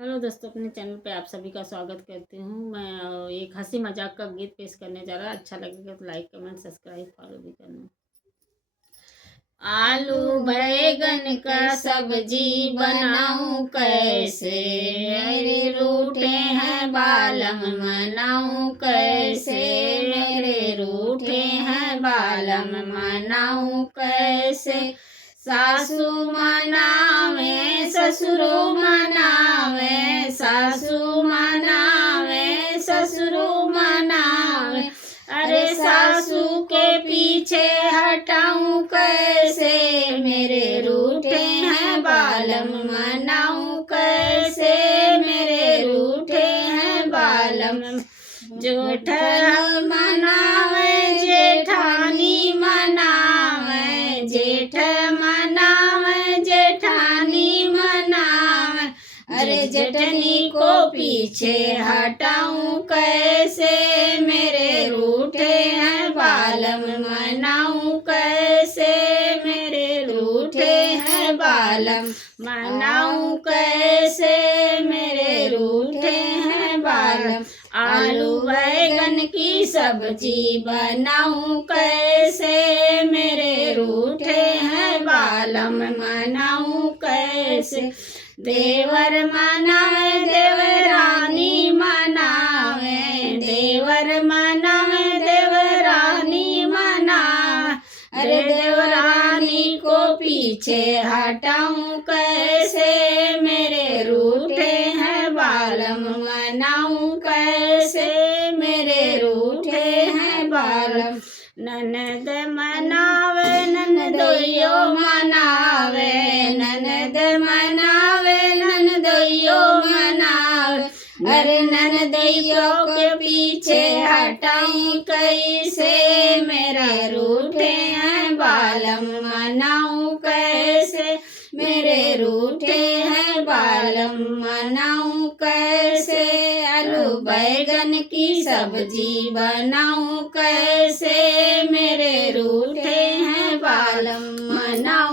Hello दोस्तों, अपने channel पे आप सभी का स्वागत करती हूँ। मैं एक हंसी मजाक का गीत पेश करने जा रहा है। अच्छा लगेगा तो लाइक कमेंट सब्सक्राइब फॉलो भी करना। आलू बैगन का सब्जी बनाऊं कैसे, मेरे रूठे हैं बालम मनाऊं कैसे, मेरे रूठे हैं बालम मनाऊं कैसे। सासू मनावे ससुरो मनावे, सासू मनावे ससुरो मनावे। अरे सासू के पीछे हटाऊं कैसे, मेरे रूठे हैं बालम मनाऊं कैसे, मेरे रूठे हैं बालम। जेठ मनावे जेठानी मनावे, जेठ मनावे जेठानी मनावे। अरे जेठनी को पीछे हटाऊं कैसे, मेरे रूठे हैं बालम मनाऊं कैसे, मेरे रूठे हैं बालम मनाऊं कैसे, मेरे रूठे हैं बालम। आलू बैगन की सब्जी बनाऊं कैसे, मेरे रूठे हैं बालम मनाऊं कैसे। देवर मनावे देवरानी मनावे, देवर मनावे देवरानी मनावे। अरे देवरानी को पीछे हटाऊं कैसे, मेरे रूठे हैं बालम मनाऊं कैसे, मेरे रूठे हैं बालम। ननद मनावे ननदोइयो मनावे, ननद मनावे ननदोइयो मनावे। अरे ननदोइयो के पीछे हटाऊं कैसे, मेरा रूठे हैं बालम मनाऊं कैसे, मेरे रूठे हैं बालम मनाऊं कैसे। आलू बैगन की सब्जी बनाऊं कैसे, मेरे रूठे हैं बालम मनाऊं